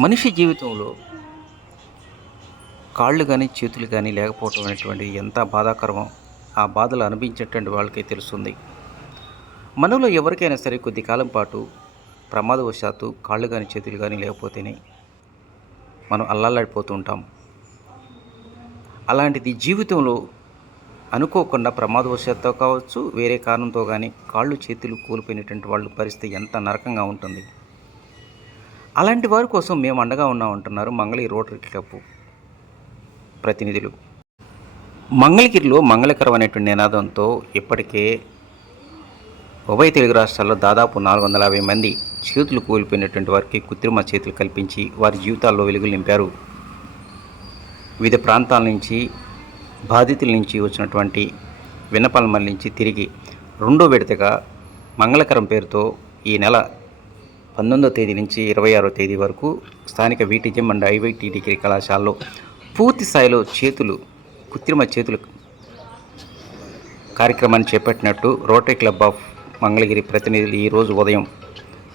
మనిషి జీవితంలో కాళ్ళు కానీ చేతులు కానీ లేకపోవటం అనేటువంటి ఎంత బాధాకరమో ఆ బాధలు అనిపించేటువంటి వాళ్ళకే తెలుస్తుంది. మనలో ఎవరికైనా సరే కొద్ది కాలం పాటు ప్రమాదవశాత్తు కాళ్ళు కానీ చేతులు కానీ లేకపోతేనే మనం అల్లాడిపోతూ ఉంటాం. అలాంటిది జీవితంలో అనుకోకుండా ప్రమాదవశాత్తు కావచ్చు వేరే కారణంతో కానీ కాళ్ళు చేతులు కోల్పోయినటువంటి వాళ్ళ పరిస్థితి ఎంత నరకంగా ఉంటుంది. అలాంటి వారి కోసం మేము అండగా ఉన్నామంటున్నారు మంగళగిరి రోటరీ క్లబ్ ప్రతినిధులు. మంగళగిరిలో మంగళకరం అనేటువంటి నినాదంతో ఇప్పటికే ఉభయ తెలుగు రాష్ట్రాల్లో దాదాపు నాలుగు వందల యాభై మంది చేతులు కోల్పోయినటువంటి వారికి కృత్రిమ చేతులు కల్పించి వారి జీవితాల్లో వెలుగులు నింపారు. వివిధ ప్రాంతాల నుంచి బాధితుల నుంచి వచ్చినటువంటి విన్నపాల మళ్ళించి తిరిగి రెండో విడతగా మంగళకరం పేరుతో ఈ నెల పంతొమ్మిదో తేదీ నుంచి ఇరవై ఆరో తేదీ వరకు స్థానిక వీటిజం అండ్ ఐవైటీ డిగ్రీ కళాశాలలో పూర్తి స్థాయిలో చేతులు కృత్రిమ చేతులు కార్యక్రమాన్ని చేపట్టినట్టు రోటరీ క్లబ్ ఆఫ్ మంగళగిరి ప్రతినిధులు ఈరోజు ఉదయం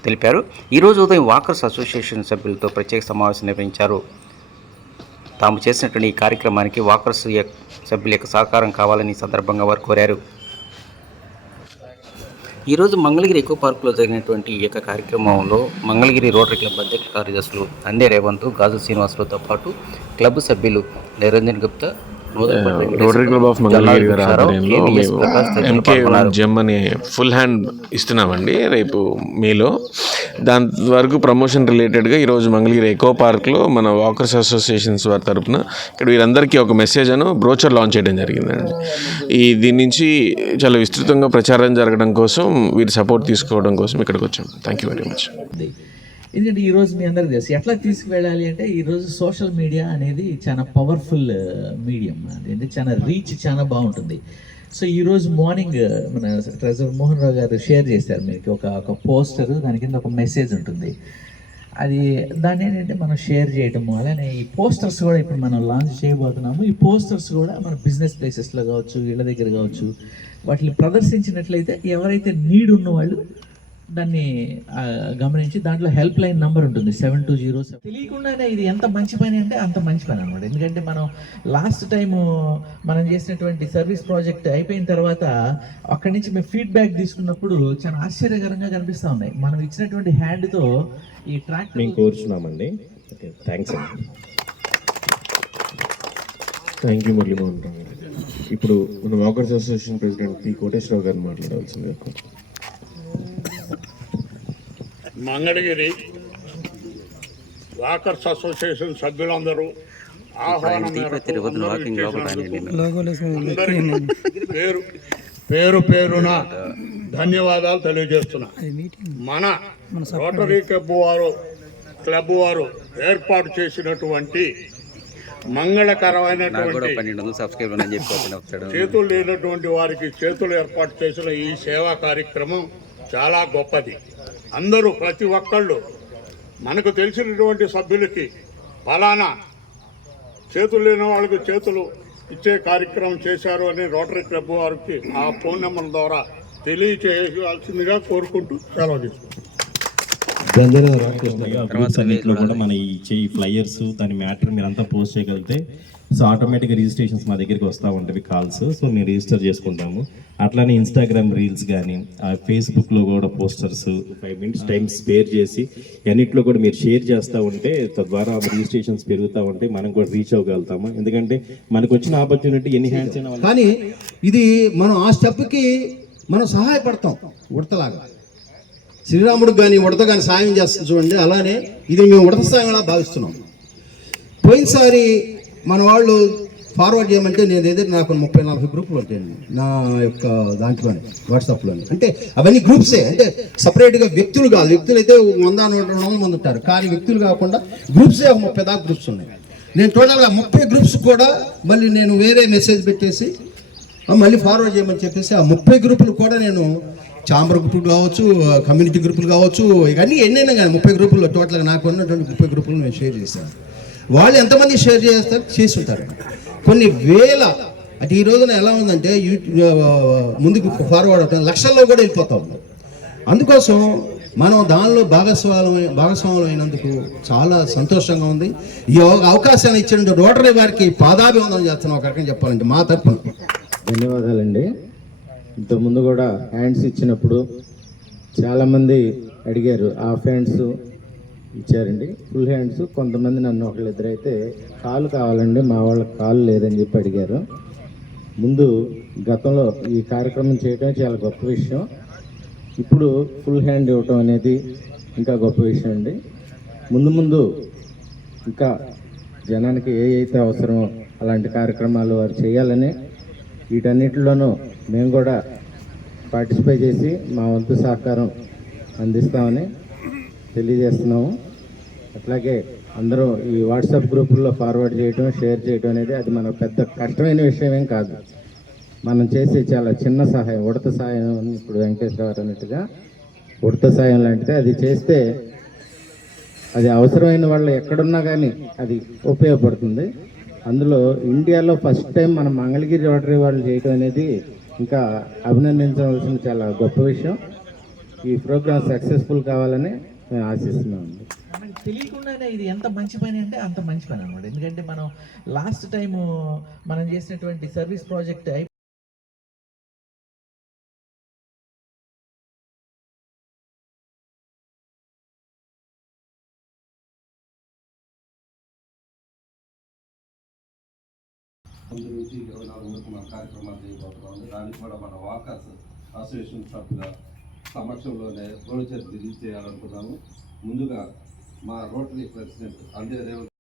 తెలిపారు. ఈరోజు ఉదయం వాకర్స్ అసోసియేషన్ సభ్యులతో ప్రత్యేక సమావేశం నిర్వహించారు. తాము చేసినటువంటి ఈ కార్యక్రమానికి వాకర్స్ యొక్క సభ్యుల యొక్క సహకారం కావాలని సందర్భంగా వారు కోరారు. ఈరోజు మంగళగిరి ఎకో పార్కులో జరిగినటువంటి ఈ యొక్క కార్యక్రమంలో మంగళగిరి రోటరీ క్లబ్ అధ్యక్ష కార్యదర్శులు అందే రేవంత్ గాజు శ్రీనివాసులతో పాటు క్లబ్ సభ్యులు Niranjan Gupta Rotary Club of Mangalagiri గారి ఆధ్వర్యంలో మేము ఎంకే జెమ్ అనే ఫుల్ హ్యాండ్ ఇస్తున్నామండి రేపు మీలో దాని వరకు ప్రమోషన్ రిలేటెడ్గా ఈరోజు మంగళగిరి ఎకో పార్క్లో మన వాకర్స్ అసోసియేషన్స్ వారి తరపున ఇక్కడ వీరందరికీ ఒక మెసేజ్ అను బ్రోచర్ లాంచ్ చేయడం జరిగిందండి. ఈ దీని నుంచి చాలా విస్తృతంగా ప్రచారం జరగడం కోసం వీరి సపోర్ట్ తీసుకోవడం కోసం ఇక్కడికి వచ్చాం. థ్యాంక్ యూ వెరీ మచ్ ఎందుకంటే ఈరోజు మీ అందరికి తెలుసు ఎట్లా తీసుకువెళ్ళాలి అంటే ఈరోజు సోషల్ మీడియా అనేది చాలా పవర్ఫుల్ మీడియం. అంటే చాలా రీచ్ చాలా బాగుంటుంది. సో ఈరోజు మార్నింగ్ మన ట్రెజర్ మోహన్ రావు గారు షేర్ చేశారు మీకు. ఒక ఒక పోస్టర్ దాని కింద ఒక మెసేజ్ ఉంటుంది. అది దాన్ని ఏంటంటే మనం షేర్ చేయడం అలానే ఈ పోస్టర్స్ కూడా ఇప్పుడు మనం లాంచ్ చేయబోతున్నాము. ఈ పోస్టర్స్ కూడా మన బిజినెస్ ప్లేసెస్లో కావచ్చు ఇళ్ళ దగ్గర కావచ్చు వాటిని ప్రదర్శించినట్లయితే ఎవరైతే నీడ్ ఉన్నవాళ్ళు దాన్ని గమనించి దాంట్లో హెల్ప్ లైన్ నంబర్ ఉంటుంది సెవెన్ టూ జీరో తెలియకుండానే ఇది ఎంత మంచి పని అంటే అంత మంచి పని అనమాట ఎందుకంటే మనం లాస్ట్ టైం మనం చేసినటువంటి సర్వీస్ ప్రాజెక్ట్ అయిపోయిన తర్వాత అక్కడి నుంచి మేము ఫీడ్బ్యాక్ తీసుకున్నప్పుడు చాలా ఆశ్చర్యకరంగా కనిపిస్తూ ఉన్నాయి. మనం ఇచ్చినటువంటి హ్యాండ్తో ఈ ట్రాక్ మేము కోరుచున్నామండి. ఓకే థ్యాంక్స్ అండి. థ్యాంక్ యూ మురళీమోహన్ రావు ఇప్పుడు మన walkers association president P Koteswararao గారు మాట్లాడవలసింది మంగళగిరి వాకర్స్ అసోసియేషన్ సభ్యులందరూ ఆహ్వానం పేరు పేరు పేరున ధన్యవాదాలు తెలియజేస్తున్నా. మన రోటరీ క్లబ్ వారు క్లబ్ వారు ఏర్పాటు చేసినటువంటి మంగళకరమైనటువంటి చేతులు లేనటువంటి వారికి చేతులు ఏర్పాటు చేసిన ఈ సేవా కార్యక్రమం చాలా గొప్పది. అందరూ ప్రతి ఒక్కళ్ళు మనకు తెలిసినటువంటి సభ్యులకి ఫలానా చేతులు లేని వాళ్ళకి చేతులు ఇచ్చే కార్యక్రమం చేశారు అని రోటరీ క్లబ్ వారికి ఆ ఫోన్ నెంబర్ ద్వారా తెలియచేయాల్సిందిగా కోరుకుంటూ సెలవు తీసుకుంటాం కూడా మన ఈ చేయి ఫ్లయర్స్ దాని మ్యాటర్ మీరంతా పోస్ట్ చేయగలిగితే సో ఆటోమేటిక్గా రిజిస్ట్రేషన్స్ మా దగ్గరికి వస్తూ ఉంటాయి కాల్స్ సో మేము రిజిస్టర్ చేసుకుంటాము. అట్లానే ఇన్స్టాగ్రామ్ రీల్స్ కానీ ఫేస్బుక్లో కూడా posters five minutes time spare చేసి అన్నిట్లో కూడా మీరు షేర్ చేస్తూ ఉంటే తద్వారా రిజిస్ట్రేషన్స్ పెరుగుతూ ఉంటే మనం కూడా రీచ్ అవ్వగలుగుతాము. ఎందుకంటే మనకు వచ్చిన ఆపర్చునిటీ ఎన్ని హ్యాండ్స్ అయినా కానీ ఇది మనం ఆ స్టెప్కి మనం సహాయపడతాం ఉడతలాగా. శ్రీరాముడికి కానీ ఉడత కానీ సాయం చేస్తుంది చూడండి. అలానే ఇది మేము ఉడత సాయంలా భావిస్తున్నాం? పోయినసారి మన వాళ్ళు ఫార్వర్డ్ చేయమంటే నేను ఏదైతే నాకు ముప్పై నలభై గ్రూపులు ఉంటాయండి నా యొక్క దాంట్లోనే వాట్సాప్లోనే అంటే అవన్నీ గ్రూప్సే అంటే సపరేట్గా వ్యక్తులు కాదు. వ్యక్తులు అయితే వంద నూట రెండు వందల మంది ఉంటారు. కానీ వ్యక్తులు కాకుండా గ్రూప్సే ఒక ముప్పై దాకా గ్రూప్స్ ఉన్నాయి. నేను టోటల్గా ముప్పై గ్రూప్స్ కూడా మళ్ళీ నేను వేరే మెసేజ్ పెట్టేసి మళ్ళీ ఫార్వర్డ్ చేయమని చెప్పేసి ఆ ముప్పై గ్రూపులు కూడా నేను చాంబర్ గ్రూపులు కావచ్చు కమ్యూనిటీ గ్రూపులు కావచ్చు ఇవన్నీ ఎన్నైనా కానీ ముప్పై గ్రూపుల్లో టోటల్గా నాకు ఉన్నటువంటి ముప్పై గ్రూపులు నేను షేర్ చేశాను. వాళ్ళు ఎంతమంది షేర్ చేస్తారు? చేస్తుంటారు. కొన్ని వేల అంటే ఈ రోజున ఎలా ఉందంటే యూట్యూబ్ ముందుకు ఫార్వర్డ్ అవుతాం లక్షల్లో కూడా వెళ్ళిపోతా. అందుకోసం మనం దానిలో భాగస్వామ్యం భాగస్వాములు అయినందుకు చాలా సంతోషంగా ఉంది. ఈ అవకాశాన్ని ఇచ్చిన రోటరీ వారికి పాదాభివందనం చేస్తున్నాం ఒక రకంగా చెప్పాలంటే మా తరఫున ధన్యవాదాలండి. ఇంతకుముందు కూడా హ్యాండ్స్ ఇచ్చినప్పుడు చాలామంది అడిగారు ఆ హ్యాండ్స్ ఇచ్చారండి. ఫుల్ హ్యాండ్స్ కొంతమంది నన్ను ఒకళ్ళు ఇద్దరైతే కాలు కావాలండి మా వాళ్ళకి కాలు లేదని చెప్పి అడిగారు. ముందు గతంలో ఈ కార్యక్రమం చేయడం చాలా గొప్ప విషయం. ఇప్పుడు ఫుల్ హ్యాండ్ ఇవ్వటం అనేది ఇంకా గొప్ప విషయం అండి. ముందు ముందు ఇంకా జనానికి ఏ అయితే అవసరమో అలాంటి కార్యక్రమాలు వారు చేయాలని వీటన్నిటిలోనూ మేము కూడా పార్టిసిపేట్ చేసి మా వంతు సహకారం అందిస్తామని తెలియజేస్తున్నాము. అట్లాగే అందరూ ఈ వాట్సాప్ గ్రూపుల్లో ఫార్వర్డ్ చేయడం షేర్ చేయడం అనేది అది మన పెద్ద కష్టమైన విషయం ఏం కాదు. మనం చేసే చాలా చిన్న సహాయం ఉడత సహాయం ఇప్పుడు వెంకటేశ్వర గారు అన్నట్టుగా ఉడత సహాయం లాంటిది. అది చేస్తే అది అవసరమైన వాళ్ళు ఎక్కడున్నా కానీ అది ఉపయోగపడుతుంది. అందులో ఇండియాలో ఫస్ట్ టైం మన మంగళగిరి రోటరీ వాళ్ళు చేయడం అనేది ఇంకా అభినందించవలసిన చాలా గొప్ప విషయం. ఈ ప్రోగ్రామ్ సక్సెస్ఫుల్ కావాలని మేము ఆశిస్తున్నామండి మనకి తెలియకుండానే ఇది ఎంత మంచి పని అంటే అంత మంచి పని అనమాట ఎందుకంటే మనం లాస్ట్ టైం మనం చేసినటువంటి సర్వీస్ ప్రాజెక్ట్ అయి ముందు నుంచి ఇరవై నాలుగు వరకు మన కార్యక్రమాలు చేయబోతున్నాం. దానికి కూడా మన వాకర్స్ అసోసియేషన్ సభ్యుల సమక్షంలోనే బ్రోచర్ రిలీజ్ చేయాలనుకున్నాము. ముందుగా మా రోటరీ ప్రెసిడెంట్ అందే రేవంత్